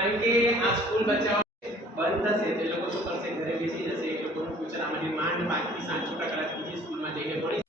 કારણ કે આ સ્કૂલ બચાવ બંધ થશે તે લોકો શું કરશે, ઘરે બેસી જશે. એ લોકોનું ફ્યુચર આમાંથી માંડ 5 થી 7% બીજી સ્કૂલમાં જઈને ભણી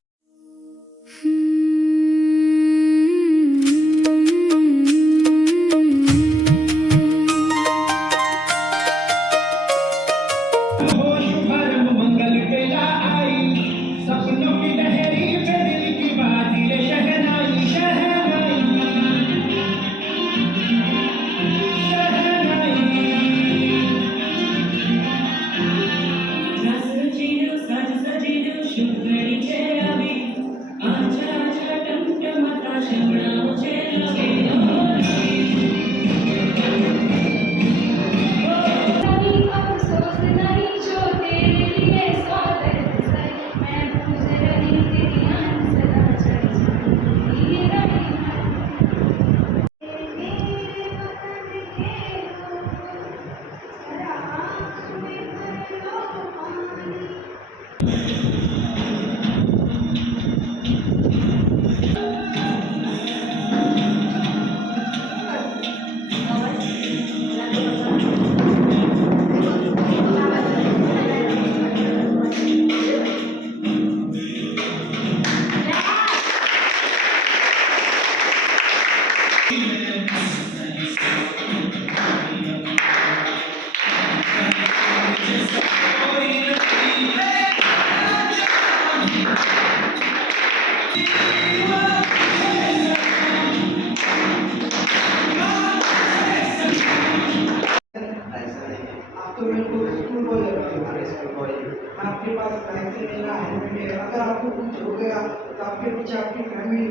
आपके पास लाइसेंस लेना हेलमेट है, अगर आपको कुछ हो गया तो आपके पीछे आपकी फैमिली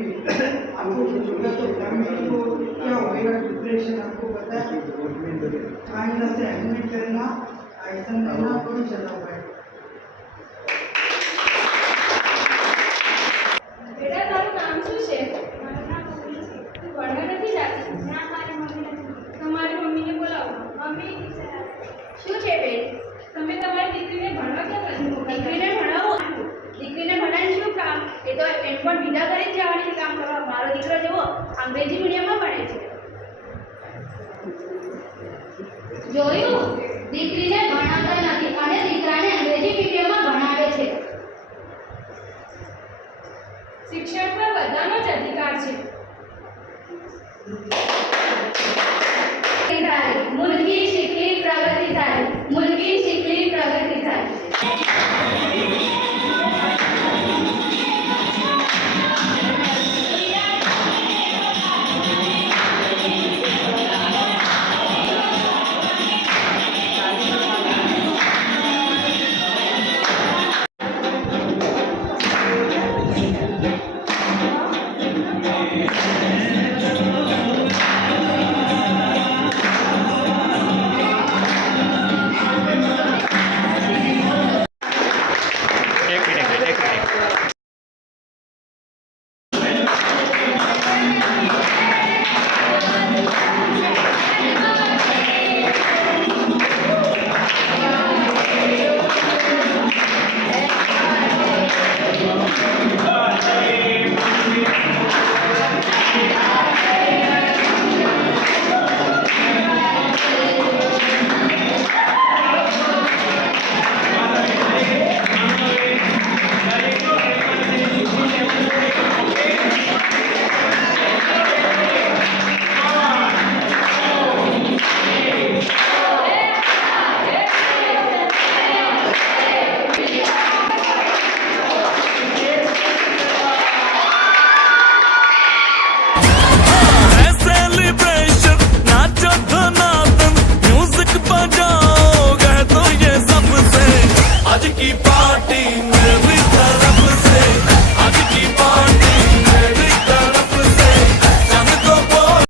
आपको कुछ हो गया तो फैमिली को क्या होएगा, डिप्रेशन आपको पता है। कायदा से हेलमेट करना, लाइसेंस लेना, कोई चला पाए। बेटा તારું નામ શું છે? મારું નામ મમ્મી છે. તું ભણવા નથી જાતી? ના, મારી મમ્મી નથી. તમારી મમ્મીને બોલાવો. મમ્મી શું છે બેન? તમે તમારી દીકરીને ભણવા કેમ નથી મોકલતા? દીકરીને ભણાવો. દીકરીને ભણાવીને શું કામ? એ તો એમ પણ બીજા ઘરે જ જવાની છે કામ કરવા. મારો દીકરો જેવો અંગ્રેજી મીડિયમમાં ભણે છે. જોયું? દીકરીને ભણાવતા નથી અને દીકરાને અંગ્રેજી મીડિયમમાં ભણાવે છે. શિક્ષણ પર બધાનો જ અધિકાર છે.